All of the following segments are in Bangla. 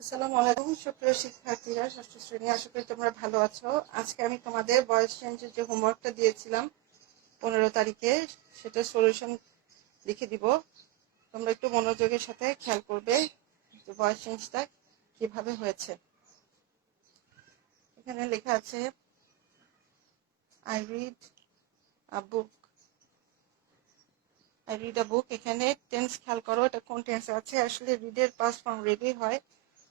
আসসালামু আলাইকুম সুপ্রিয় শিক্ষার্থীরা, ষষ্ঠ শ্রেণী। আশা করি তোমরা ভালো আছো। আজকে আমি তোমাদের ভয়েস চেঞ্জের যে হোমওয়ার্কটা দিয়েছিলাম 15 তারিখে, সেটা সলিউশন লিখে দিব। তোমরা একটু মনোযোগের সাথে খেয়াল করবে যে ভয়েস চেঞ্জটা কিভাবে হয়েছে। এখানে লেখা আছে আই রিড আ বুক। এখানে টেন্স খেয়াল করো, এটা কোন টেন্সে আছে। আসলে রিডের পাস্ট ফর্ম রেডি হয়,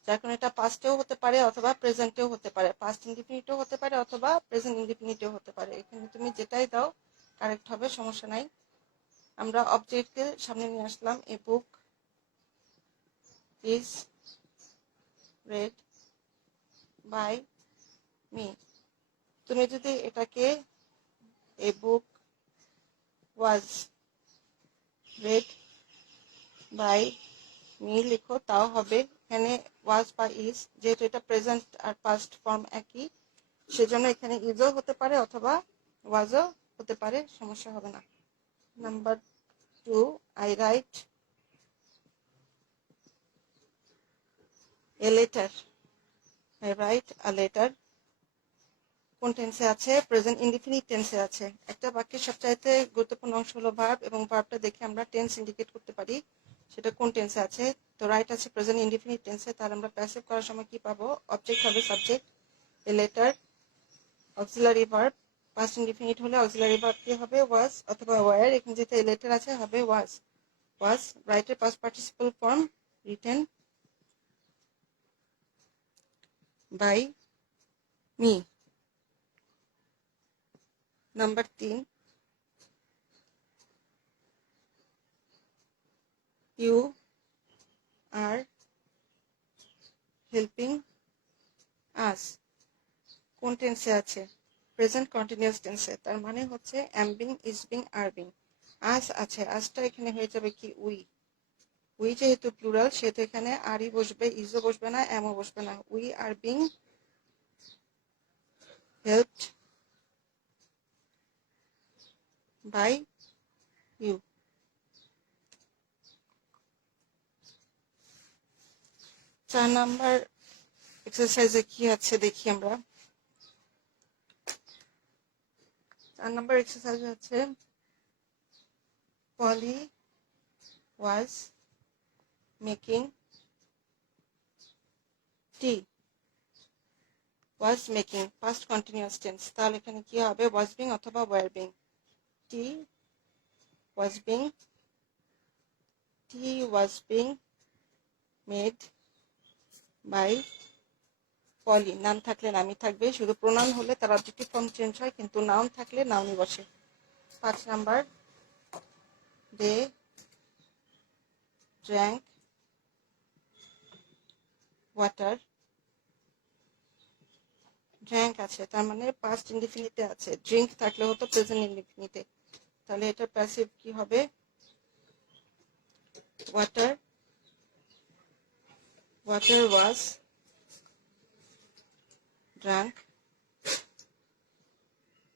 যার কারণে এটা পাস্টেও হতে পারে অথবা প্রেজেন্টেও হতে পারে, পাস্ট ইনডিফিনিটেও হতে পারে অথবা প্রেজেন্ট ইনডিফিনিটেও হতে পারে। এখানে তুমি যেটাই দাও কারেক্ট হবে, সমস্যা নাই। আমরা অবজেক্টকে সামনে নিয়ে আসলাম। A book is read by me. তুমি যদি এটাকে a book was read by me লিখো, তাও হবে। এখানে ওয়াজ বা ইজ, যেহেতু এটা প্রেজেন্ট আর পাস্ট ফর্ম একই, সেজন্য এখানে ইজও হতে পারে অথবা ওয়াজও হতে পারে, সমস্যা হবে না। Number 2, I write a letter. I write a letter কোন টেন্সে আছে? প্রেজেন্ট ইনডিফিনিট টেন্সে আছে। একটা বাক্যের সবচাইতে গুরুত্বপূর্ণ অংশ হলো ভার্ব, এবং ভার্বটা দেখে আমরা টেন্স ইন্ডিকেট করতে পারি সেটা কোন টেন্সে আছে। তো রাইট আছে প্রেজেন্ট ইনডিফিনিট টেন্সে, তাহলে আমরা প্যাসিভ করার সময় কি পাবো? অবজেক্ট হবে subject, a letter, auxiliary verb. Past indefinite হলে অক্সিলারি ভার্ব কি হবে? ওয়াজ অথবা ওয়ার। এখানে যেটা এ লেটার আছে হবে ওয়াজ। ওয়াজ রাইটের past participle form written by me. Number 3, you are helping us কোন টেন্সে আছে? প্রেজেন্ট কন্টিনিউয়াস টেন্সে। তার মানে হচ্ছে am being, is being, are being. Us আছে, আসটা এখানে হয়ে যাবে কি? উই। উই যেহেতু প্লুরাল, সেহেতু এখানে আরই বসবে, ইজও বসবে না, এমও বসবে না। We are being helped by you. 4 number এক্সারসাইজে কি আছে দেখি আমরা। 4 নাম্বার এক্সারসাইজ হচ্ছে Polly was making tea. Was making past continuous tense, তাহলে এখানে কি হবে? ওয়াজ বিং অথবা were being. Tea was being, tea was being made by Polly. নাম থাকলে নামই থাকবে, শুধু প্রোনাউন হলে তার অবজেক্টিভ ফর্ম চেঞ্জ হয়, কিন্তু নাউন থাকলে নাউনই বসে। 5 নাম্বার, দে ড্র্যাঙ্ক ওয়াটার। ড্র্যাঙ্ক আছে, তার মানে পাস্ট ইনডিফিনিটে আছে। ড্রিঙ্ক থাকলে হতো প্রেজেন্ট ইনডিফিনিটে, তাহলে এটা প্যাসিভ কি হবে? Water water was drunk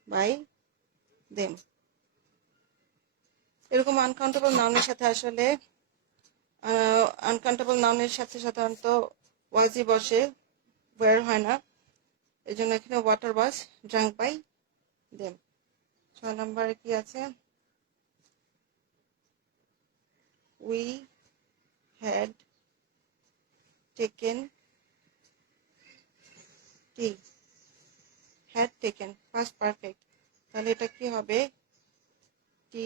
by them. এরকম আনকাউন্টেবল নাউনের সাথে আসলে আনকাউন্টেবল নাউনের সাথে সাধারণত ওয়াজই বসে, ওয়ার হয় না। এই জন্য এখানে water was drunk by them. 6 নম্বরে কি আছে? We had taken tea. Had taken past perfect, তাহলে এটা কি হবে? টি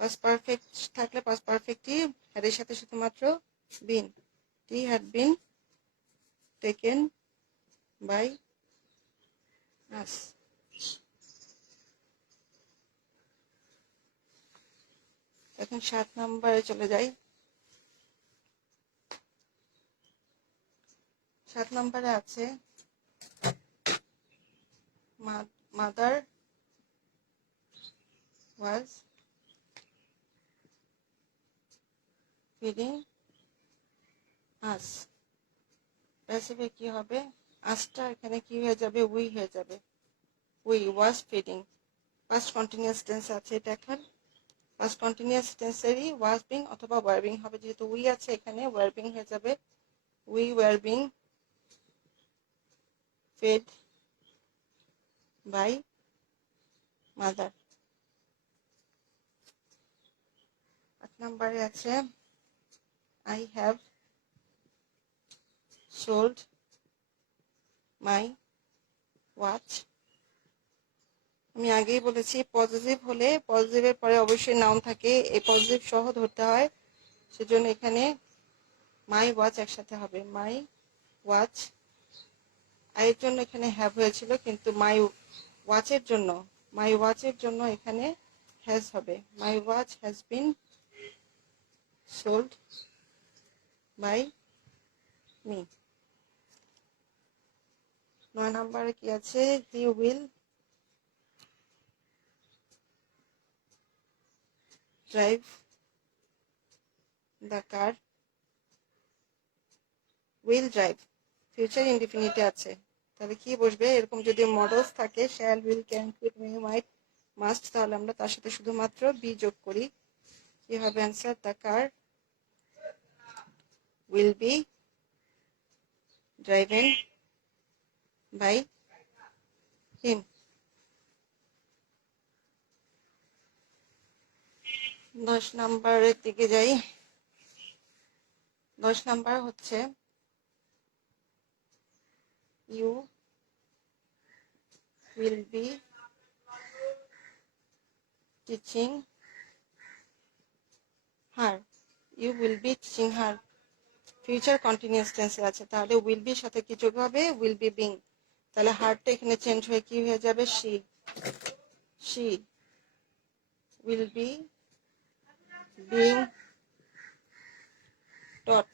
পাস্ট পারফেক্ট থাকলে পাস্ট পারফেক্টই, হ্যাডের সাথে শুধুমাত্র been. Tea had been taken by us. এখন 7 নম্বরে চলে যাই। 7 নম্বরে আছে মাদার ওয়াজ ফিডিং আস। প্যাসিভে কি হবে? আসটা এখানে কি হয়ে যাবে? উই হয়ে যাবে। We was feeding. Past continuous tense আছে এটা। এখন পাস্ট কন্টিনিউয়াস টেন্সেরই ওয়াজ বিং অথবা ওয়ার বিং হবে, যেহেতু উই আছে এখানে ওয়ার বিং হয়ে যাবে। We were being fed by mother. 8 নম্বরে আছে I have sold my watch. আমি আগেই বলেছি পজিটিভ হলে পজিটিভের পরে অবশ্যই নাউন থাকে, এই পজিটিভ সহ ধরতে হয়, সেজন্য এখানে মাই ওয়াচ একসাথে হবে। মাই ওয়াচ, এর জন্য এখানে হ্যাভ হয়েছিল, কিন্তু মাই ওয়াচের জন্য এখানে হ্যাজ হবে। My watch has been sold by me. 9 নম্বরে কি আছে? He will drive the car. Will drive future ইনডিফিনিটে আছে, তাহলে কি বসবে? এরকম যদি মডেলস থাকে shall, will, can, could, may, might, must, তাহলে আমরা তার সাথে শুধুমাত্র বি যোগ করি। কি হবে answer? The car will be driven by him. 10 নম্বরের দিকে যাই। 10 নম্বর হচ্ছে you will be teaching her. You will be teaching her future continuous টেন্সে আছে, তাহলে উইল বি সাথে কি যোগ হবে? Will be being. তাহলে হারটা এখানে চেঞ্জ হয়ে কি হয়ে যাবে? She will be being taught.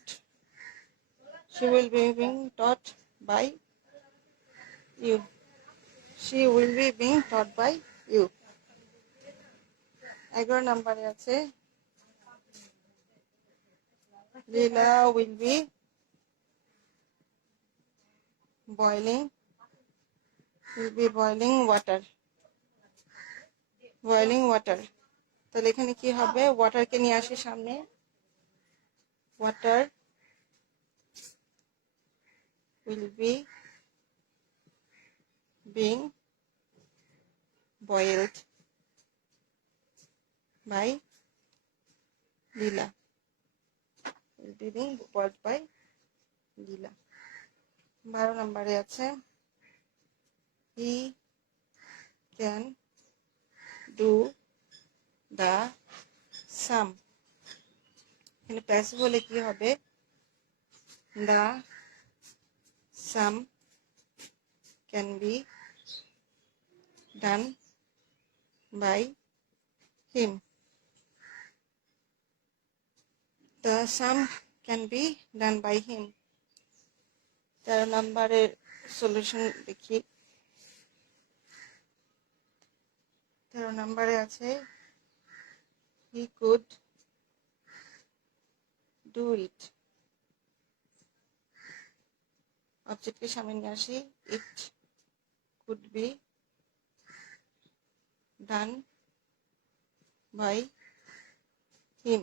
She will be being taught by you. She will be being taught by you. 11 নম্বরে আছে Leela will be boiling water. তাহলে এখানে কি হবে? ওয়াটারকে নিয়ে আসি সামনে। Water will be being boiled by Leela. will be being boiled by লীলা। 12 নম্বরে আছে he can do the sum। এখানে প্যাসিভ হলে কি হবে? the sum can be done by him। the sum can be done by him। 13 নম্বরের সলিউশন দেখি। 13 নম্বরে আছে he could do it। অবজেক্টকে সামনে নিয়ে আসি। it could be done by him।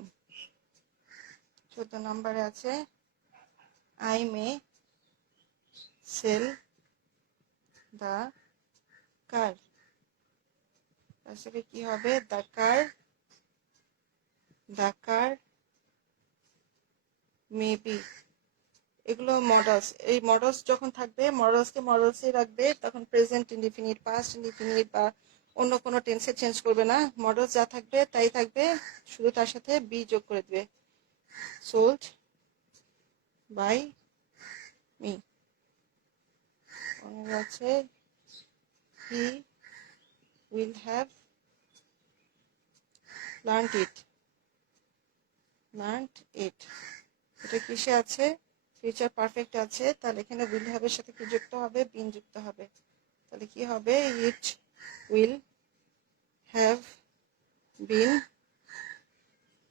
14 নম্বরে আছে I may sell the car। তাহলে কি হবে? the car may be। এগুলো মডেলস। এই মডেলস যখন থাকবে, মডেলসই রাখবে, তখন প্রেজেন্ট ইনডিফিনিট, পাস্ট ইনডিফিনিট বা অন্য কোনো টেন্সে চেঞ্জ করবে না। মডেলস যা থাকবে তাই থাকবে, শুধু তার সাথে বি যোগ করে দেবে। Sold by me. আছে he will have learned it. এটা কিসে আছে? ফিউচার পারফেক্ট আছে, তাহলে এখানে উইল হ্যাভ এর সাথে কি যুক্ত হবে? বিন যুক্ত হবে। তাহলে কি হবে? It will have been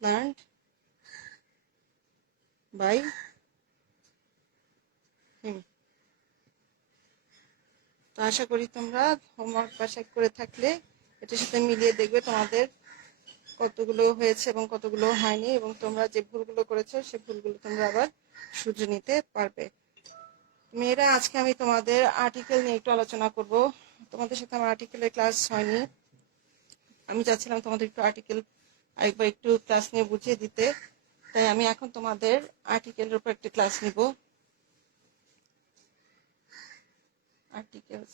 learned by him. তো আশা করি তোমরা হোমওয়ার্ক বাসায় করে থাকলে এটার সাথে মিলিয়ে দেখবে তোমাদের কতগুলো হয়েছে এবং কতগুলো হয়নি, এবং তোমরা যে ভুলগুলো করেছো সে ভুলগুলো তোমরা আবার শুধরে নিতে পারবে। মেয়েরা, আজকে আমি তোমাদের আর্টিকেল নিয়ে একটু আলোচনা করব। তোমাদের সাথে আমার আর্টিকেলের ক্লাস হয়নি, আমি চাচ্ছিলাম তোমাদের একটু আর্টিকেল আরেকবার একটু ক্লাস নিয়ে বুঝিয়ে দিতে, তাই আমি এখন তোমাদের আর্টিকেলের উপর একটা ক্লাস নিব। আর্টিকেলস,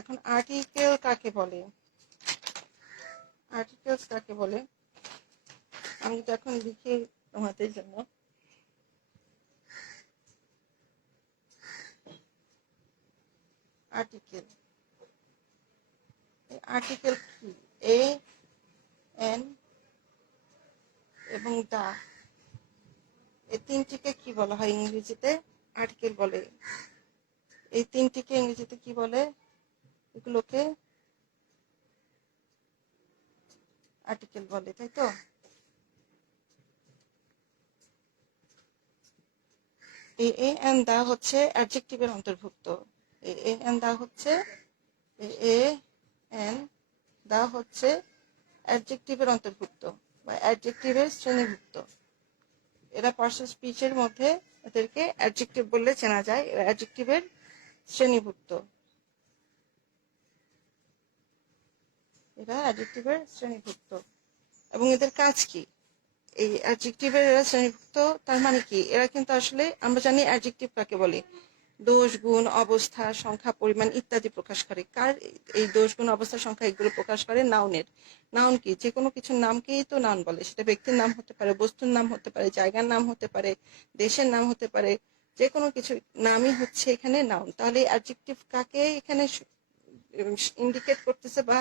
এখন আর্টিকেল কাকে বলে, আর্টিকেলস কাকে বলে আমি তো এখন লিখি তোমাদের জন্য। আর্টিকেল, আর্টিকেল কি? এ এন এবং দা, এই তিনটিকে কি বলা হয় ইংরেজিতে? আর্টিকেল বলে। এই তিনটিকে ইংরেজিতে কি বলে? এগুলোকে আর্টিকেল বলে, তাই তো? এ এন দা হচ্ছে অ্যাডজেক্টিভের অন্তর্ভুক্ত। এ এন দা হচ্ছে এ এন দা হচ্ছে অ্যাডজেক্টিভের অন্তর্ভুক্ত বা অ্যাডজেক্টিভের শ্রেণীভুক্ত। এরা পার্সন স্পিচের মধ্যে এদেরকে অ্যাডজেক্টিভ বললে চেনা যায়, এরা অ্যাডজেক্টিভের শ্রেণীভুক্ত। এরা অ্যাডজেক্টিভের শ্রেণীভুক্ত এবং এদের কাজ কি? এই অ্যাডজেক্টিভের এরা শ্রেণীভুক্ত, তার মানে কি? এরা কিন্তু আসলে, আমরা জানি অ্যাডজেক্টিভ কাকে বলে, দোষ, গুণ, অবস্থা, সংখ্যা, পরিমাণ ইত্যাদি প্রকাশ করে। কার এই দোষ, গুণ, অবস্থা, সংখ্যা এগুলো প্রকাশ করে? নাউনের। নাউন কি? যে কোনো কিছুর নামকেই তো নাউন বলে। সেটা ব্যক্তির নাম হতে পারে, বস্তুর নাম হতে পারে, জায়গার নাম হতে পারে, দেশের নাম হতে পারে, যে কোনো কিছু নামই হচ্ছে এখানে নাউন। তাহলে অ্যাডজেক্টিভ কাকে এখানে ইন্ডিকেট করতেছে বা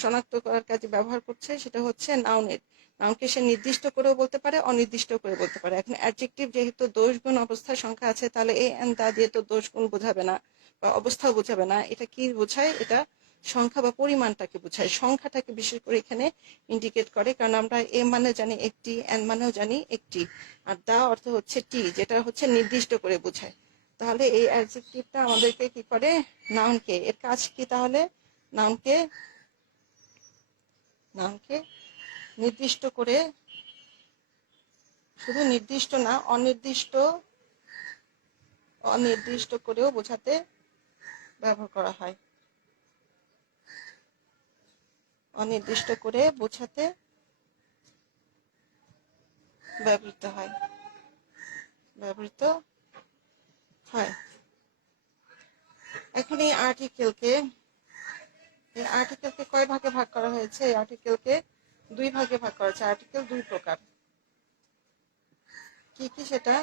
শনাক্ত করার কাজে ব্যবহার করছে? সেটা হচ্ছে নাউনের। নাউনকে সে নির্দিষ্ট করেও বলতে পারে, অনির্দিষ্ট করে বলতে পারে। এখন অ্যাডজেক্টিভ যেহেতু দোষ, গুণ, অবস্থার সংখ্যা আছে, তাহলে এ এন দা দিয়ে তো দোষ, গুণ বোঝাবে না বা অবস্থাও বোঝাবে না। এটা কি বোঝায়? এটা সংখ্যা বা পরিমাণটাকে বোঝায়, সংখ্যাটাকে বিশেষ করে এখানে ইন্ডিকেট করে। কারণ আমরা এ মানে জানি একটি, এন মানেও জানি একটি, আর দা অর্থ হচ্ছে টি, যেটা হচ্ছে নির্দিষ্ট করে বোঝায়। তাহলে এই অ্যাডজেক্টিভটা আমাদেরকে কি করে? নাউনকে, এর কাজ কি তাহলে? নাউনকে নাউনকে নির্দিষ্ট করে, শুধু নির্দিষ্ট না, অনির্দিষ্ট করেও বোঝাতে ব্যবহার করা হয়। অনির্দিষ্ট করে বোঝাতে ব্যবহৃত হয়। এখন এই আর্টিকেলকে কয় ভাগে ভাগ করা হয়েছে? এই আর্টিকেলকে দুই ভাগে ভাগ করা হয়েছে। আর্টিকেল দুই প্রকার। কি কি সেটা?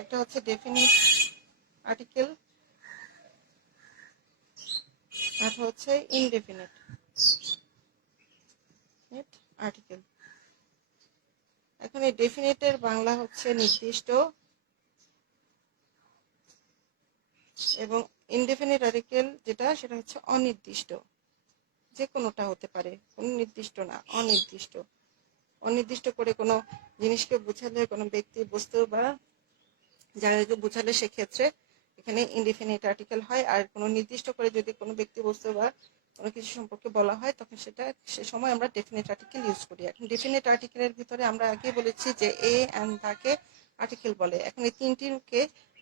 একটা হচ্ছে ডেফিনিট আর্টিকেল, আর হচ্ছে ইনডেফিনিট আর্টিকেল। এখন এই ডেফিনিটের বাংলা হচ্ছে নির্দিষ্ট, এবং ইনডেফিনিট আর্টিকেল যেটা, সেটা হচ্ছে অনির্দিষ্ট। যে কোনোটা হতে পারে, কোনো নির্দিষ্ট না, অনির্দিষ্ট। অনির্দিষ্ট করে কোনো জিনিসকে বোঝালে, কোনো ব্যক্তি, বস্তু বা জায়গাকে বোঝালে সেক্ষেত্রে এখানে ইনডেফিনিট আর্টিকেল হয়। আর কোনো নির্দিষ্ট করে যদি কোনো ব্যক্তি, বস্তু বা কোনো কিছু সম্পর্কে বলা হয়, তখন সেটা সে সময় আমরা ডেফিনিট আর্টিকেল ইউজ করি। এখন ডেফিনিট আর্টিকেলের ভিতরে আমরা আগে বলেছি যে এ এন্ড দাকে আর্টিকেল বলে। এখন এই তিনটিকে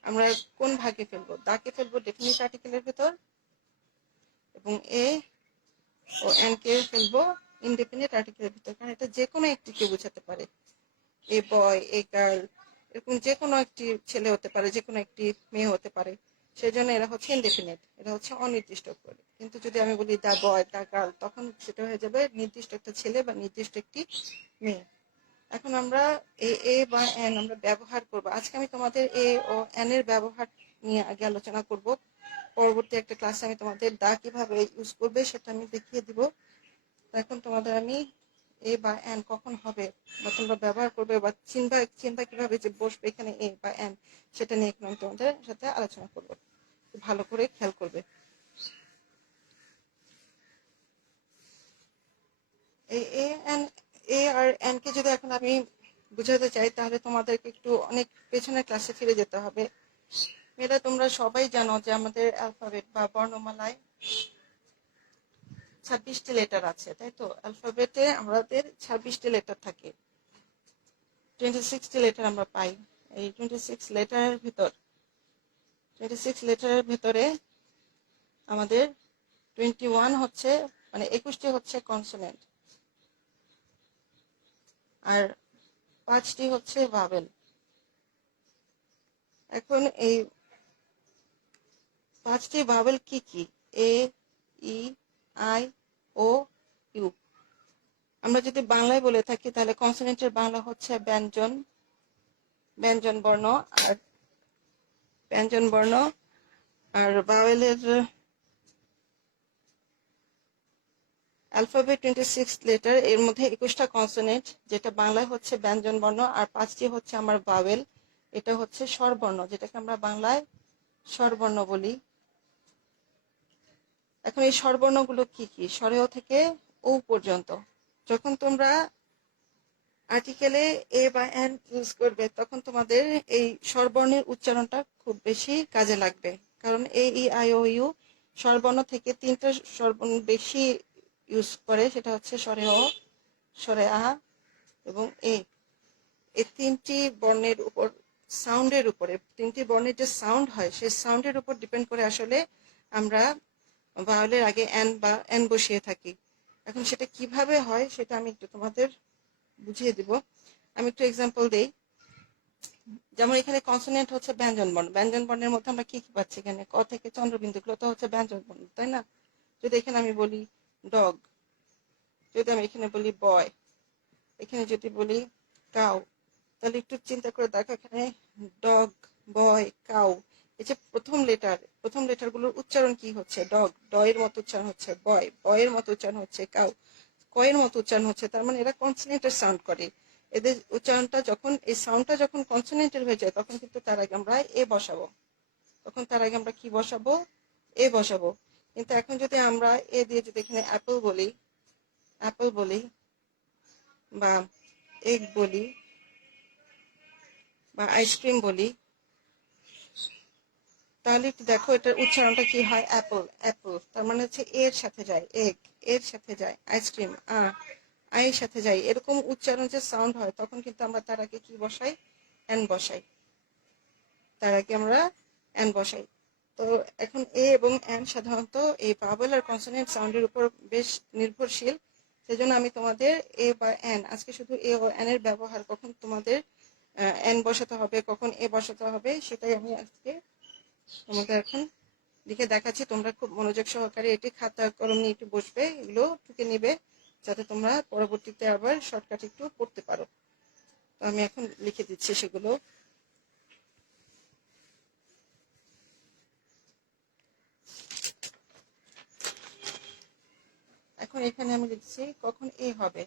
আমরা কোন ভাগে ফেলবো? দাকে ফেলবো ডেফিনিট আর্টিকেলের ভিতর, এবং এ ও এন কে ফেলবো ইনডেফিনিট আর্টিকেলের ভিতর। কারণ এটা যে কোনো একটিকে বোঝাতে পারে। এ বয়, এ গার্ল, এরকম যে কোনো একটি ছেলে হতে পারে, যে কোনো একটি মেয়ে হতে পারে। সেই জন্য এরা হচ্ছে ইনডেফিনিট, এরা হচ্ছে অনির্দিষ্ট করে। কিন্তু যদি আমি বলি দা বয়, দা গার্ল, তখন সেটা হয়ে যাবে নির্দিষ্ট একটা ছেলে বা নির্দিষ্ট একটি মেয়ে। এখন আমরা এ বা এন আমরা ব্যবহার করবো। আজকে আমি তোমাদের এ ও এন এর ব্যবহার নিয়ে আগে আলোচনা করব। পরবর্তী একটা ক্লাসে আমি তোমাদের দা কিভাবে ইউজ করবে সেটা আমি দেখিয়ে দিব। এখন তোমাদের আমি এ বা এন কখন হবে বা তোমরা ব্যবহার করবে বা চিন্তা কিভাবে যে বসবে এখানে এ বা এন, সেটা নিয়ে এখন আমি তোমাদের সাথে আলোচনা করব। ভালো করে খেয়াল করবে। এই এ আর এন কে যদি এখন আমি বুঝাতে চাই, তাহলে তোমাদেরকে একটু অনেক পেছনের ক্লাসে ফিরে যেতে হবে। মেয়েরা, তোমরা সবাই জানো যে আমাদের অ্যালফাবেট বা বর্ণমালায় 26টি লেটার আছে, তাই তো? অ্যালফাবেটে আমাদের 26টি লেটার থাকে, 26টি লেটার আমরা পাই। এই 26 লেটারের ভিতরে আমাদের 21 হচ্ছে, মানে 21টি হচ্ছে কনসোনেন্ট, আর 5টি হচ্ছে ভাবেল। এখন এই 5টি ভাবেল কি কি? এ, ই, আই, ও, ইউ। আমরা যদি বাংলায় বলে থাকি তাহলে কনসোনেন্টের বাংলা হচ্ছে ব্যঞ্জন, ব্যঞ্জন বর্ণ। আর ব্যঞ্জন বর্ণ আর ভাওয়েলের অ্যালফাবেট 26 লেটার, এর মধ্যে 21টা কনসোনেন্ট, যেটা বাংলায় হচ্ছে ব্যঞ্জন বর্ণ, আর 5টি হচ্ছে আমার ভাওয়েল, এটা হচ্ছে স্বরবর্ণ, যেটাকে আমরা বাংলায় স্বরবর্ণ বলি। এখন এই স্বরবর্ণগুলো কি কি? স্বরেও থেকে ও পর্যন্ত। যখন তোমরা আর্টিকেলে এ বা এন ইউজ করবে তখন তোমাদের এই স্বরবর্ণের উচ্চারণটা খুব বেশি কাজে লাগবে, কারণ এ, ই, আই, ও, ইউ স্বরবর্ণ থেকে 3টা স্বরবর্ণ বেশি ইউজ করে, সেটা হচ্ছে স্বরে অ, স্বরে আ এবং এ। এই 3টি বর্ণের উপর, সাউন্ডের উপরে, 3টি বর্ণের যে সাউন্ড হয় সেই সাউন্ডের উপর ডিপেন্ড করে আসলে আমরা ভাওয়েলের আগে এন বা এন বসিয়ে থাকি। এখন সেটা কিভাবে হয় সেটা আমি একটু তোমাদের বুঝিয়ে দিব। আমি একটু এক্সাম্পল দেই। যেমন এখানে কনসোনেন্ট হচ্ছে ব্যঞ্জন বর্ণ, ব্যঞ্জন বর্ণের মধ্যে আমরা কি কি পাচ্ছি? এখানে ক থেকে চন্দ্রবিন্দু গুলো তো হচ্ছে ব্যঞ্জন বর্ণ, তাই না? যদি এখানে আমি বলি ডগ, যদি আমি এখানে বলি বয়, এখানে যদি বলি কাউ, তাহলে একটু চিন্তা করে দেখো, এখানে ডগ, বয়, কাউ, এই যে প্রথম লেটার গুলোর উচ্চারণ কি হচ্ছে? ডগ, ড এর মতো উচ্চারণ হচ্ছে, বয়, বয়ের মতো উচ্চারণ হচ্ছে, কাউ, কয়ের মতো উচ্চারণ হচ্ছে। তার মানে এরা কনসোনেন্টের সাউন্ড করে। এদের উচ্চারণটা যখন, এই সাউন্ডটা যখন কনসোনেন্টের হয়ে যায় তখন কিন্তু তার আগে আমরা এ বসাবো, তখন তার আগে আমরা কি বসাবো? এ বসাবো। কিন্তু এখন যদি আমরা এ দিয়ে যদি এখানে অ্যাপল বলি বা এগ বলি বা আইসক্রিম বলি, তাহলে একটু দেখো এটার উচ্চারণটা কি হয়? অ্যাপল, অ্যাপল, তার মানে হচ্ছে এর সাথে যায় এগ, এর সাথে যায় আইসক্রিম, আইয়ের সাথে যায়, এরকম উচ্চারণ যে সাউন্ড হয় তখন কিন্তু আমরা তার আগে কি বসাই? এন বসাই, তার আগে আমরা এন বসাই। তো এখন এ এবং এন সাধারণত এই ভাওয়েল আর কনসোনেন্ট সাউন্ডের উপর বেশ নির্ভরশীল। সেজন্য আমি তোমাদের এ বা এন, আজকে শুধু এ ও এন এর ব্যবহার, কখন তোমাদের এন বসাতে হবে, কখন এ বসাতে হবে, সেটাই আমি আজকে তোমাদের এখন লিখে দেখাচ্ছি। তোমরা খুব মনোযোগ সহকারে এটি খাতা কলম নিয়ে একটু বসবে, এগুলো টুকে নিবে, যাতে তোমরা পরবর্তীতে আবার শর্টকাট একটু পড়তে পারো। তো আমি এখন লিখে দিচ্ছি সেগুলো। এখন এখানে আমি লিখছি কখন এ হবে,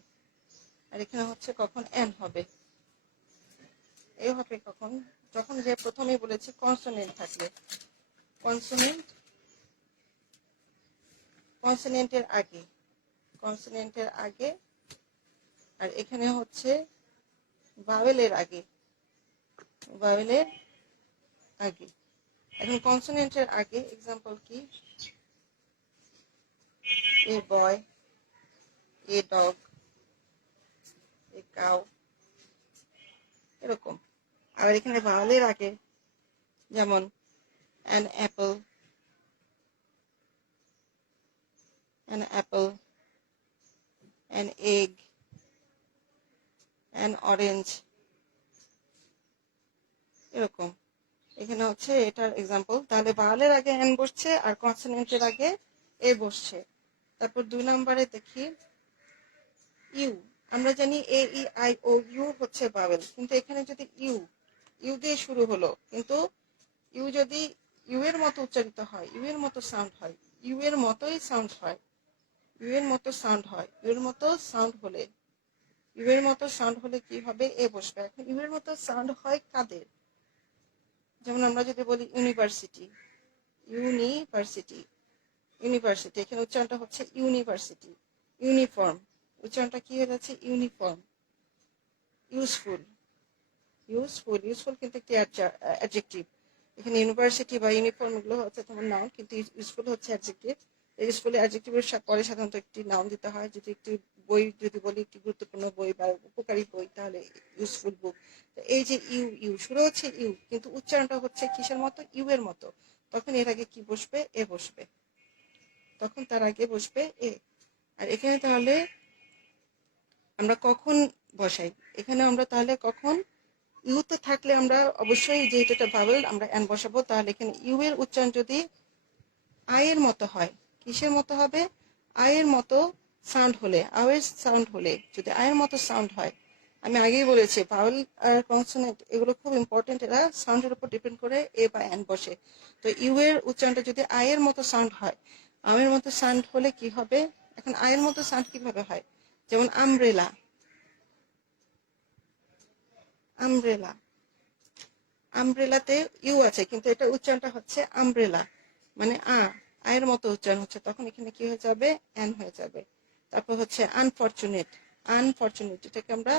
আর এখানে হচ্ছে কখন এন হবে। এ হবে কখন? যখন, যে প্রথমে বলেছি কনসোনেন্ট থাকলে, কনসোনেন্ট, কনসোনেন্টের আগে, কনসোনেন্টের আগে, আর এখানে হচ্ছে ভাওয়েলের আগে, ভাওয়েলের আগে। এখন কনসোনেন্টের আগে এক্সাম্পল কি? এ বয়, এ ডগ, এ কাউ, এরকম। আর এখানে ভাওয়েলের আগে যেমন an apple, an apple, an egg, an orange, এরকম। এখানে হচ্ছে এটার এক্সাম্পল। তাহলে ভাওয়েলের আগে এন বসছে আর কনসোনেন্টের আগে এ বসছে। তারপর 2 নম্বরে দেখি ইউ। আমরা জানি এ, ই, আই, ও, ইউ হচ্ছে ভাওয়েল, কিন্তু এখানে যদি ইউ দিয়ে শুরু হলো, কিন্তু ইউ যদি ইউ এর মতো উচ্চারিত হয়, ইউ এর মতো সাউন্ড হয়, ইউ এর মতোই সাউন্ড হয়, ইউ এর মতো সাউন্ড হয়, ইউ এর মতো সাউন্ড হলে, ইউ এর মতো সাউন্ড হলে কি হবে? এ বসবে। এখন ইউ এর মতো সাউন্ড হয় কাদের? যেমন আমরা যদি বলি ইউনিভার্সিটি, ইউনিভার্সিটি, ইউনিভার্সিটি, এখানে উচ্চারণটা হচ্ছে ইউনিভার্সিটি। ইউনিফর্ম, উচ্চারণটা কি হয়ে যাচ্ছে? ইউনিফর্ম। ইউজফুল, ইউজফুল কিন্তু একটি অ্যাডজেক্টিভ। এখানে ইউনিভার্সিটি বা ইউনিফর্ম এগুলো হচ্ছে তোমার নাউন, কিন্তু ইউজফুল হচ্ছে অ্যাডজেক্টিভ। ইউজফুলি অ্যাডজেক্টিভের পরে সাধারণত একটি নাউন দিতে হয়। যদি একটি বই যদি বলি একটি গুরুত্বপূর্ণ বই বা উপকারী বই, তাহলে ইউজফুল বুক। তো এই যে ইউ, ইউ শুরু হচ্ছে ইউ, কিন্তু উচ্চারণটা হচ্ছে কিসের মতো? ইউ এর মতো। তখন এর আগে কি বসবে? এ বসবে। তখন তার আগে বসবে এ। আর এখানে তাহলে আমরা কখন বসাই? এখানে আমরা তাহলে কখন ইউতে থাকলে আমরা অবশ্যই, যেহেতু এটা ভাওয়েল, আমরা এন বসাবো। তাহলে এখানে ইউ এর উচ্চারণ যদি আয়ের মতো হয়, কিসের মতো হবে? আয়ের মতো সাউন্ড হলে, আওয়ের সাউন্ড হলে, যদি আয়ের মতো সাউন্ড হয়। আমি আগেই বলেছি ভাওয়েল আর কনসোনেন্ট এগুলো খুব ইম্পর্টেন্ট, এরা সাউন্ডের উপর ডিপেন্ড করে এ বা এন বসে। তো ইউ এর উচ্চারণটা যদি আয়ের মতো সাউন্ড হয়, আমের মতো সাউন্ড হলে কি হবে? এখন আয়ের মতো সাউন্ড কিভাবে হয়? যেমন আমব্রেলা, আমব্রেলা, আমব্রেলাতে ইউ আছে, কিন্তু এটা উচ্চারণটা হচ্ছে আমব্রেলা, মানে আয়ের মতো উচ্চারণ হচ্ছে। তখন এখানে কি হয়ে যাবে? এন হয়ে যাবে। তারপর হচ্ছে আনফরচুনেট, আনফরচুনেট এটাকে আমরা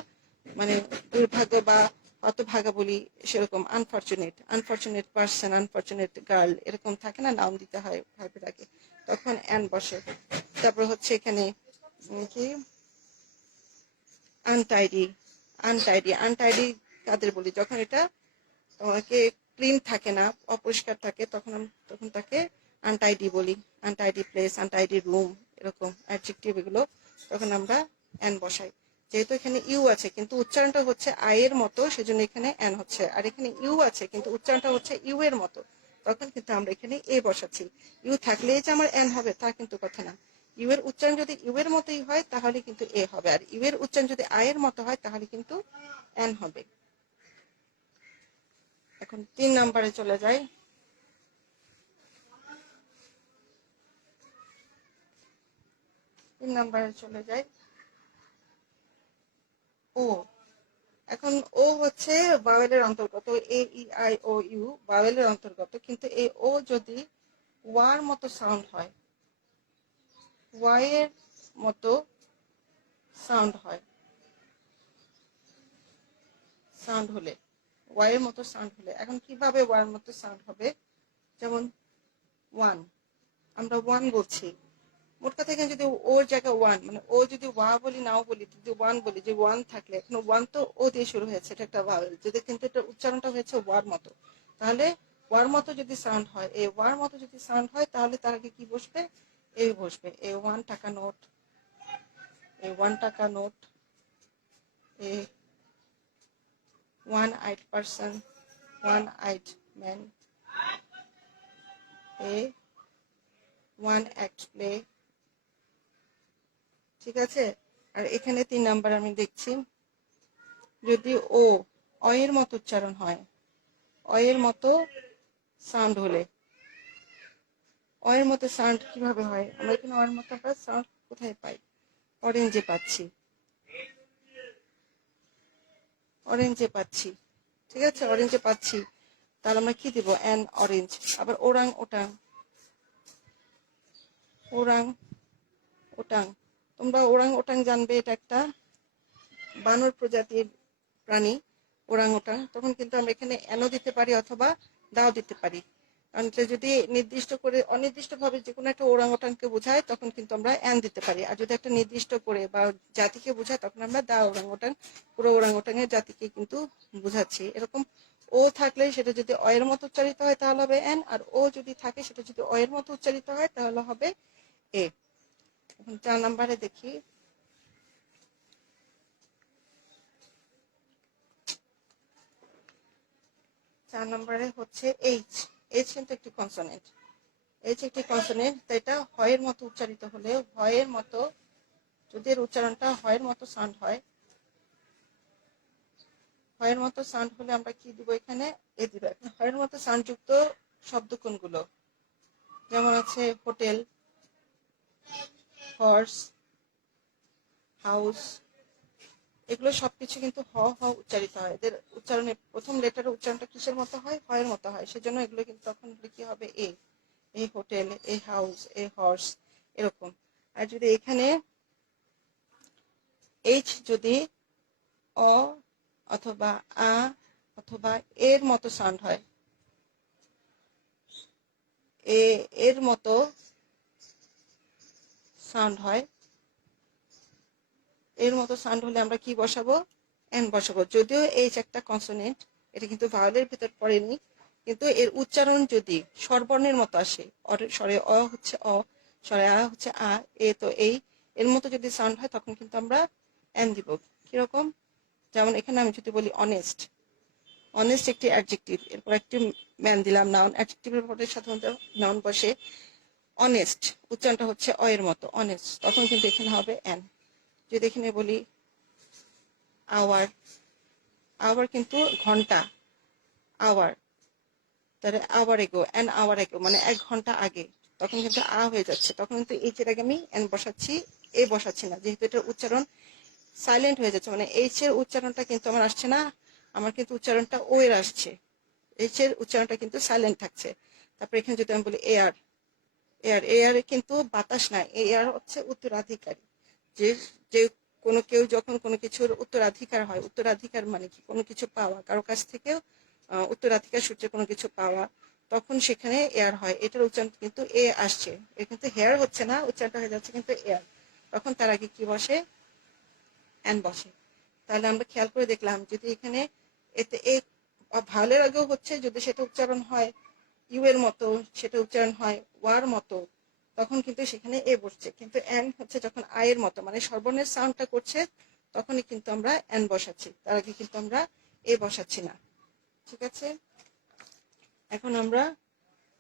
মানে দুর্ভাগ্য বা হতভাগা বলি, সেরকম unfortunate, unfortunate person, unfortunate girl, এরকম থাকে না, নাউন দিতে হয় ভার্বের আগে, তখন এন বসে। তারপর হচ্ছে এখানে কি আনটাইডি, আনটাইডি, আনটাইডি কাদের বলি? যখন এটা তোমাকে ক্লিন থাকে না, অপরিষ্কার থাকে, তখন তাকে আনটাইডি বলি। আনটাইডি প্লেস, আনটাইডি রুম, এরকম অ্যাডজেক্টিভ এগুলো তখন আমরা এন বসাই। যেহেতু এখানে ইউ আছে কিন্তু উচ্চারণটা হচ্ছে আয়ের মতো, সেজন্য এখানে এন হচ্ছে। আর এখানে ইউ আছে কিন্তু উচ্চারণটা হচ্ছে ইউ এর মতো, তখন কিন্তু আমরা এখানে এ বসাচ্ছি। ইউ থাকলেই যে আমার এন হবে তা কিন্তু কথা না। ইউ এর উচ্চারণ যদি ইউ এর মতোই হয় তাহলে কিন্তু এ হবে, আর ইউ এর উচ্চারণ যদি আয়ের মতো হয় তাহলে কিন্তু এন হবে। এখন 3 নম্বরে চলে যাই। 3 নম্বরে চলে যাই। ও, এখন ও হচ্ছে ভাওয়েলের অন্তর্গত, এ ই আই ও ইউ ভাওয়েলের অন্তর্গত, কিন্তু এই ও যদি ওয়ার মতো সাউন্ড হয়, ওয়াই এর মতো সাউন্ড হয়, সাউন্ড হলে, ওয়াই এর মতো সাউন্ড হলে, এখন কিভাবে ওয়ার মতো সাউন্ড হবে? যেমন ওয়ান, আমরা ওয়ান বলছি, মোট কথা এখানে যদি ওর জায়গায় ওয়ান, মানে ও যদি ওয়া বলি নাও বলি, যদি ওয়ান বলি, যে ওয়ান থাকলে, এখন ওয়ান তো ও দিয়ে শুরু হয়েছে, এটা একটা ভাওয়েল, যদি কিন্তু এটা উচ্চারণটা হয়েছে ওয়ার মতো, তাহলে ওয়ার মতো যদি সাউন্ড হয়, এই ওয়ার মতো যদি সাউন্ড হয়, তাহলে তার আগে কি বসবে? এ বসবে। এ 1 টাকা নোট, এ 1 টাকা নোট, এ 1-eyed person, 1-eyed man, এ 1-act play। ঠিক আছে? আর এখানে 3 নাম্বার আমি দেখছি, যদি ও অয়ের মতো উচ্চারণ হয়, অয়ের মতো সাউন্ড হলে, অয়ের মতো সাউন্ড কিভাবে হয়? আমরা এখানে অয়ের মতো সাউন্ড কোথায় পাই? অরেঞ্জে পাচ্ছি, অরেঞ্জে পাচ্ছি। ঠিক আছে, অরেঞ্জে পাচ্ছি, তাহলে আমরা কি দিব? An orange. আবার ওরাং ওটাং, ওরাং ওটাং, তোমরা ওরাং ওটাং জানবে, এটা একটা বানর প্রজাতির প্রাণী, ওরাং ওটাং। তখন কিন্তু আমরা এখানে এনও দিতে পারি অথবা দাও দিতে পারি, কারণ যদি নির্দিষ্ট করে অনির্দিষ্টভাবে যে কোনো একটা ওরাং ওটাংকে বোঝায় তখন কিন্তু আমরা এন দিতে পারি, আর যদি একটা নির্দিষ্ট করে বা জাতিকে বোঝায় তখন আমরা দা ওরাং ওটাং, পুরো ওরাং ওটাংয়ের জাতিকে কিন্তু বোঝাচ্ছি। এরকম ও থাকলে সেটা যদি অয়ের মতো উচ্চারিত হয় তাহলে হবে এন, আর ও যদি থাকে সেটা যদি অয়ের মতো উচ্চারিত হয় তাহলে হবে এ। এখন 4 নম্বরে দেখি, 4 নম্বরে হচ্ছে এইচ। এইচ কিন্তু একটি কনসোনেন্ট, এইচ একটি কনসোনেন্ট, তো এটা হয়ের মতো উচ্চারিত হলে, হয়ের মতো, যদি এর উচ্চারণটা হয়ের মতো সাউন্ড হয়, হয়ের মতো সাউন্ড হলে আমরা কি দিব? এখানে এ দিব। হয়ের মতো সাউন্ড যুক্ত শব্দ কোনগুলো? যেমন আছে হোটেল, হর্স, হাউস, এগুলো সবকিছু কিন্তু হ হ উচ্চারিত হয়। এদের উচ্চারণে প্রথম লেটারের উচ্চারণটা কিসের মতো হয়? হয়ের মতো হয়, সেজন্য এগুলো কিন্তু তখন কি হবে? এ, এই হোটেল, এই হাউস, এই হর্স, এরকম। আর যদি এখানে এইচ যদি অ অথবা আ অথবা এর মতো সাউন্ড হয়, এর মতো সাউন্ড হয়, এর মতো সাউন্ড হলে আমরা কি বসাবো? এন বসাবো। যদিও এইচ একটা কনসোনেন্ট, এটা কিন্তু ভাওয়েলের ভিতর পড়েনি, কিন্তু এর উচ্চারণ যদি স্বরবর্ণের মতো আসে, স্বরে অ হচ্ছে অ, স্বরে আ হচ্ছে আ, এ তো এই, এর মতো যদি সাউন্ড হয় তখন কিন্তু আমরা এন দিব। কিরকম? যেমন এখানে আমি যদি বলি অনেস্ট, অনেস্ট একটি অ্যাডজেক্টিভ, এরপর একটি ম্যান দিলাম নাউন, অ্যাডজেক্টিভের পরে সাধারণত নাউন বসে। অনেস্ট উচ্চারণটা হচ্ছে অ এর মতো, অনেস্ট, তখন কিন্তু এখানে হবে এন। যদি এখানে বলি আওয়ার, আওয়ার কিন্তু ঘন্টা, আওয়ার, তাহলে আওয়ার এগো, অ্যান আওয়ার এগো মানে 1 ঘন্টা আগে, তখন কিন্তু আ হয়ে যাচ্ছে, তখন কিন্তু এইচ এর আগে আমি এন বসাচ্ছি, এ বসাচ্ছি না, যেহেতু এটার উচ্চারণ সাইলেন্ট হয়ে যাচ্ছে, মানে এইচ এর উচ্চারণটা কিন্তু আমার আসছে না, আমার কিন্তু উচ্চারণটা ও এর আসছে, এইচ এর উচ্চারণটা কিন্তু সাইলেন্ট থাকছে। তারপর এখানে যদি আমি বলি এয়ার, এয়ার, এয়ার কিন্তু বাতাস না, এয়ার হচ্ছে উত্তরাধিকারী, যে যে কোনো কেউ যখন কোনো কিছুর উত্তরাধিকার হয়, উত্তরাধিকার মানে কি? কোনো কিছু পাওয়া, কারো কাছ থেকে উত্তরাধিকার সূত্রে কোনো কিছু পাওয়া, তখন সেখানে এয়ার হয়, এটার উচ্চারণ কিন্তু এ আসছে, এ কিন্তু হেয়ার হচ্ছে না, উচ্চারণটা হয়ে যাচ্ছে কিন্তু এয়ার, তখন তার আগে কি বসে? এন বসে। তাহলে আমরা খেয়াল করে দেখলাম, যদি এখানে এতে এ ভালের আগেও হচ্ছে, যদি সেটা উচ্চারণ হয় ইউ এর মতো, সেটা উচ্চারণ হয় ওয়ার মতো, তখন কিন্তু সেখানে এ বসছে, কিন্তু এন হচ্ছে যখন আয়ের মতো মানে সর্বর্ণের সাউন্ডটা করছে, তখনই কিন্তু আমরা এন বসাচ্ছি, তার আগে কিন্তু আমরা এ বসাচ্ছি না। ঠিক আছে, এখন আমরা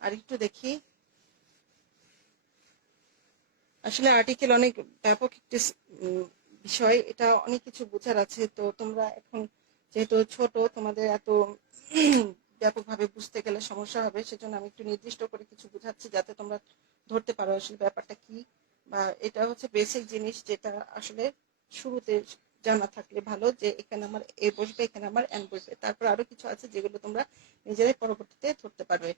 আরেকটু দেখি। আসলে আর্টিকেল অনেক ব্যাপক একটি বিষয়, এটা অনেক কিছু বোঝার আছে, তো তোমরা এখন যেহেতু ছোট, তোমাদের এত ব্যাপকভাবে বুঝতে গেলে সমস্যা হবে, সেজন্য আমি একটু নির্দিষ্ট করে কিছু বোঝাচ্ছি যাতে তোমরা ধরতে পারো আসলে ব্যাপারটা কি, বা এটা হচ্ছে বেসিক জিনিস, যেটা আসলে শুরুতে জানা থাকলে ভালো, যে এখানে আমার এ বসবে, এখানে আমার এন বসবে, তারপর আরো কিছু আছে যেগুলো তোমরা নিজেরাই পরবর্তীতে ধরতে পারবে।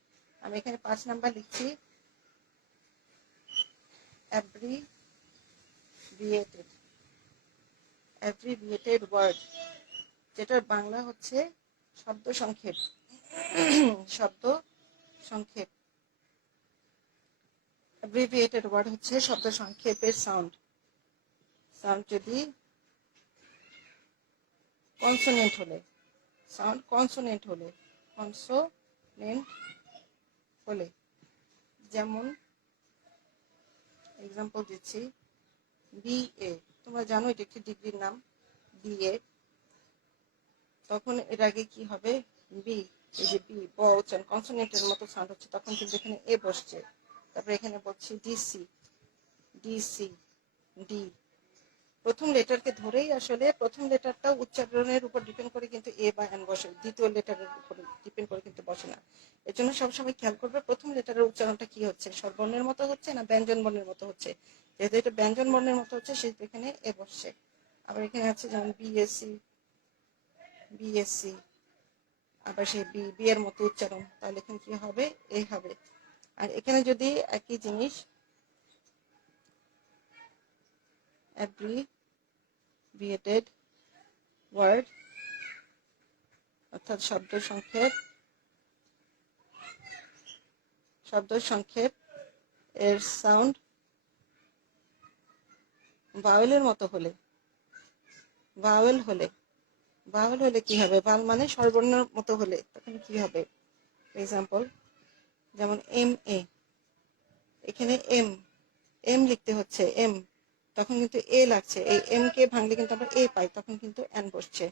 আমি এখানে 5 নাম্বার লিখছি, abbreviated, abbreviated word, যেটার বাংলা হচ্ছে শব্দ সংক্ষেপ, শব্দ সংক্ষেপ, abbreviated word হচ্ছে শব্দ সংক্ষেপের সাউন্ড, সাউন্ড যদি কনসোনেন্ট হলে, সাউন্ড কনসোনেন্ট হলে, কনসোনেন্ট হলে, যেমন এক্সাম্পল দিচ্ছি, বিএ, তোমরা জানো এটা একটি ডিগ্রির নাম, বিএ, তখন এর আগে কি হবে? বি, এই যে বি, ব উচ্চারণ কনসোনেন্টের মতো সাউন্ড হচ্ছে, তখন কিন্তু এখানে এ বসছে। তারপরে এখানে বলছি ডিসি, ডিসি, ডি, প্রথম লেটারকে ধরেই আসলে প্রথম লেটারটা উচ্চারণের উপর ডিপেন্ড করে কিন্তু এ বা এন বসে, দ্বিতীয় লেটারের উপর ডিপেন্ড করে কিন্তু বসে না। এর জন্য সবসময় খেয়াল করবে প্রথম লেটারের উচ্চারণটা কি হচ্ছে, স্বরবর্ণের মতো হচ্ছে না ব্যঞ্জন বর্ণের মতো হচ্ছে, যেহেতু এটা ব্যঞ্জন বর্ণের মতো হচ্ছে সেহেতু এখানে এ বসছে। আবার এখানে আছে যেমন বিএসসি, বিএসসি, আবার সেই বি, বি এর মতো উচ্চারণ, তাহলে এখানে কি হবে? এ হবে। আর এখানে যদি একই জিনিস abbreviated word অর্থাৎ শব্দ সংক্ষেপ, শব্দ সংক্ষেপ এর সাউন্ড ভাওয়েলের মতো হলে, ভাওয়েল হলে, ভাওয়েল হলে কি হবে? ভাওয়েল মানে স্বরবর্ণের মতো হলে, তখন কি হবে? এক্সাম্পল, যেমন এম এ, এখানে এম, এম লিখতে হচ্ছে এম, তখন কিন্তু এ লাগছে, এই এম কে ভাঙলে কিন্তু আমরা এ পাই, তখন কিন্তু এন বসছে।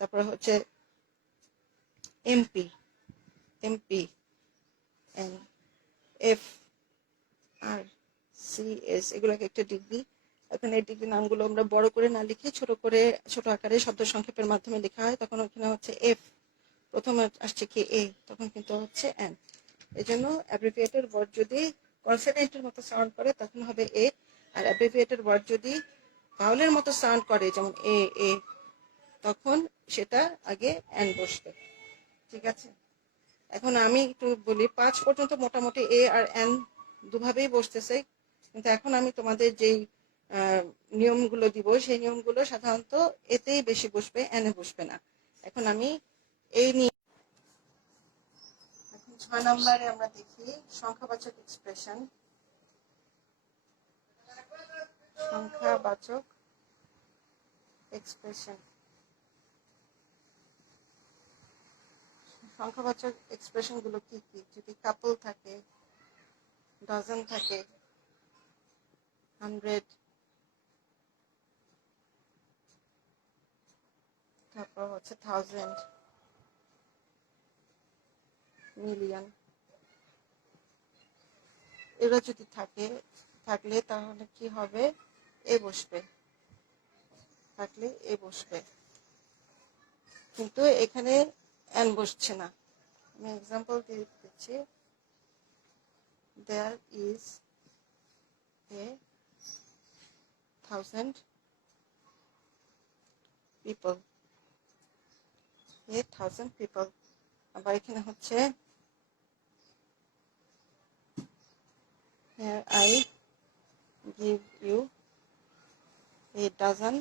তারপরে হচ্ছে এমপি, এমপি, এন, এফ, আর, সি, এস, এগুলোকে একটা ডিগ্রি। এখন এই ডিগ্রি নামগুলো আমরা বড় করে না লিখে ছোট করে, ছোট আকারে শব্দ সংক্ষেপের মাধ্যমে লেখা হয়, তখন ওখানে হচ্ছে এফ, প্রথমে আসছে কি এ, তখন কিন্তু হচ্ছে এন। এই জন্য অ্যাব্রিভিয়েটেড ওয়ার্ড যদি কনসোনেন্টের মতো সাউন্ড করে তখন হবে এ, আর অ্যাব্রিভিয়েটেড ওয়ার্ড যদি ভাওয়েলের মতো সাউন্ড করে যেমন এ, এ, তখন সেটা আগে এন বসবে। ঠিক আছে, এখন আমি একটু বলি, 5 পর্যন্ত মোটামুটি এ আর এন দুভাবেই বসতেছে, কিন্তু এখন আমি তোমাদের যেই নিয়মগুলো দিব সেই নিয়মগুলো সাধারণত এতেই বেশি বসবে, এনে বসবে না। এখন আমি এই নিয়ে, এখন 6 নম্বরে আমরা দেখি সংখ্যাবাচক এক্সপ্রেশন। সংখ্যাবাচক এক্সপ্রেশন। সংখ্যাবাচক এক্সপ্রেশন গুলো কি কি? যদি কাপল থাকে, ডজন থাকে, 100, তারপর হচ্ছে 1000, মিলিয়ন, এগুলো যদি থাকলে তাহলে কি হবে? এ বসবে, থাকলে এ বসবে, কিন্তু এখানে এন বসছে না। আমি এক্সাম্পল দিয়ে দিচ্ছি। There is a 1000 people, a 1000 people. আবার এখানে হচ্ছে here I give you a dozen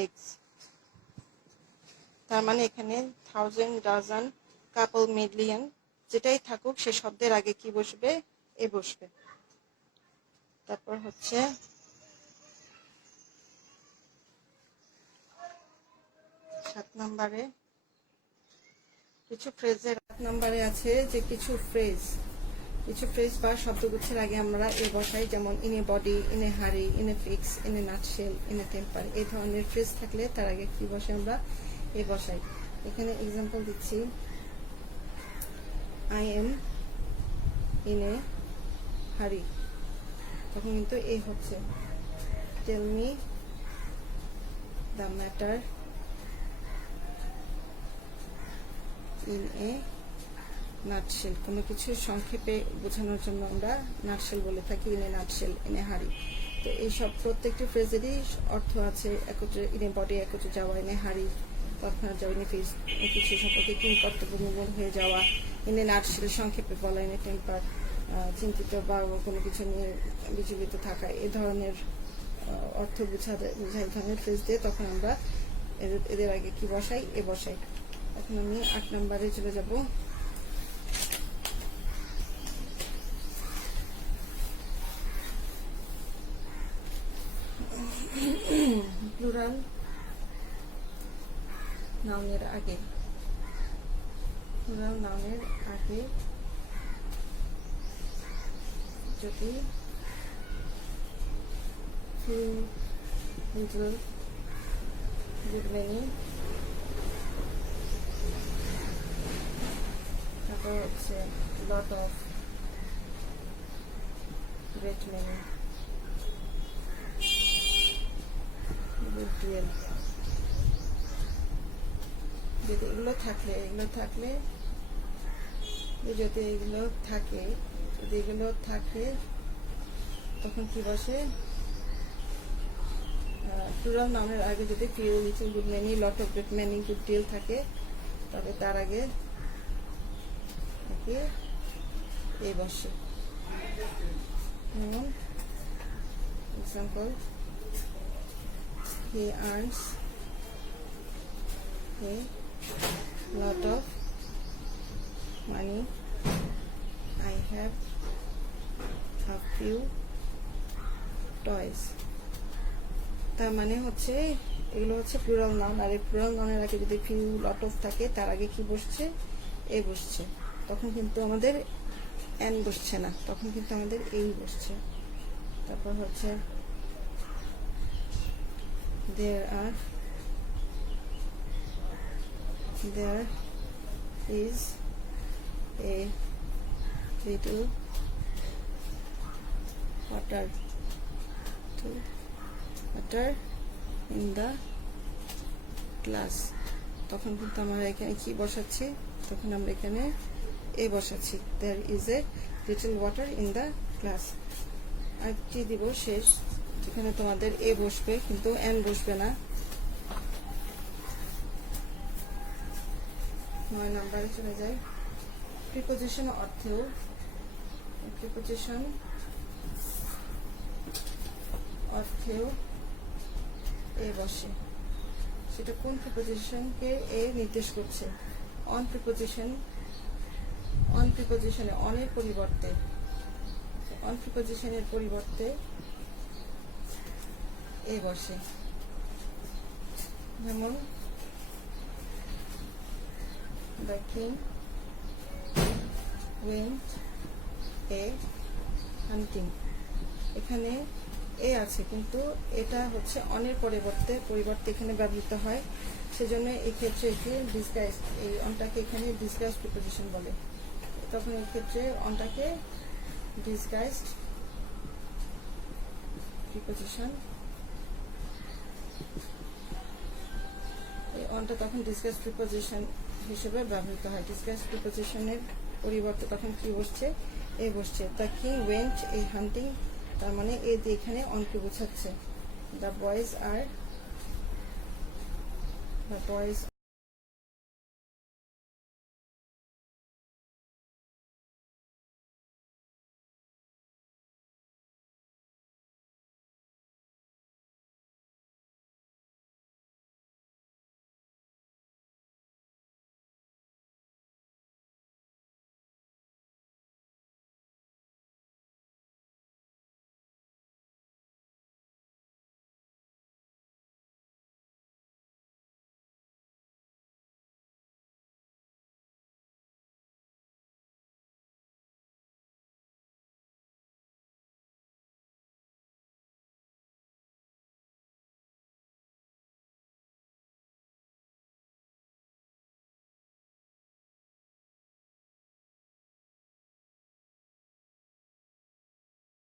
eggs। তার মানে এখানে 1000, dozen, couple, million যেটাই থাকুক সে শব্দের আগে কি বসবে? এ বসবে। তারপর হচ্ছে 7 নম্বরে কিছু ফ্রেজের 7 নম্বরে আছে যে কিছু ফ্রেজ বা শব্দগুচ্ছের আগে আমরা এ বসাই, যেমন in a body, in a hurry, in a fix, in a nutshell, in a temper. এই ধরনের ফ্রেজ থাকলে তার আগে কি বসে? আমরা এ বসাই। এখানে এক্সাম্পল দিচ্ছি, আই এম ইন এ হারি, তখন কিন্তু এ হচ্ছে। Tell me the matter in a nutshell. কোনো কিছু সংক্ষেপে বোঝানোর জন্য আমরা নাটশেল বলে থাকি, in a nutshell, in a hurry. তো এইসব প্রত্যেকটি ফ্রেজেরই অর্থ আছে একত্রে। ইন এ বডি একত্রে যাওয়া, ইন এ হারি তৎক্ষণাৎ যাওয়া, ইন এ ফিক্স কিছু সম্পর্কে কিংকর্তব্যমূল হয়ে যাওয়া, ইন এ নাটশেল সংক্ষেপে বলা, ইন এ টেম্পার চিন্তিত বা কোনো কিছু নিয়ে বিচলিত থাকা। এ ধরনের অর্থ বোঝাই ধরনের ফ্রেজ দিয়ে তখন আমরা এদের আগে কি বসাই? এ বসাই। এখন আমি 8 নম্বরে চলে যাব। প্লুরাল নাউনের আগে, প্লুরাল নাউনের আগে যদি few, little, good many, তারপর হচ্ছে lot of, great many, good deal, যদি এগুলো থাকে তখন কি বসে? প্লুরাল নাউনের আগে যদি few, little, good many, lot of, great many, good deal থাকে তবে তার আগে এ বসে। Example, he earns a lot of money, I have a few toys। তার মানে হচ্ছে এগুলো হচ্ছে প্লুরাল নাউন। আর এই প্লুরাল নাউনের আগে যদি ফিউ, লট অফ থাকে তার আগে কি বসছে? এ বসছে। তখন কিন্তু আমাদের এন বসছে না, তখন কিন্তু আমাদের এই বসছে। তারপর হচ্ছে there is a little water in the glass। তখন কিন্তু আমরা এখানে কি বসাচ্ছি? তখন আমরা এখানে এ বসাচ্ছি, there is a little water in the glass। আর কি দিব শেষ, যেখানে তোমাদের এ বসবে কিন্তু এন বসবে না। 9 নম্বরে চলে যায়। প্রিপোজিশন অর্থেও এ বসে। সেটা কোন প্রিপোজিশনকে এ নির্দেশ করছে? অন প্রিপোজিশনে অনের পরিবর্তে এ বসে, যেমন the king went a hunting। এখানে এ আছে কিন্তু এটা হচ্ছে অনের পরিবর্তে এখানে ব্যবহৃত হয়, সেজন্য এই ক্ষেত্রে একে ডিসগাইজ, এই অনটাকে এখানে ডিসগাইজ প্রিপোজিশন বলে। তখন এই ক্ষেত্রে অনটাকে ডিসগাইজড প্রিপোজিশন, এই অনটা তখন ডিসগাইজ প্রিপোজিশন হিসেবে ব্যবহৃত হয়। ডিসগাইজ প্রিপোজিশনের পরিবর্তে তখন কি বসছে, এ বসছে। দ্য কিং ওয়েন্ট এ হান্টিং, তার মানে এ দিয়ে এখানে অনকে বোঝাচ্ছে। The boys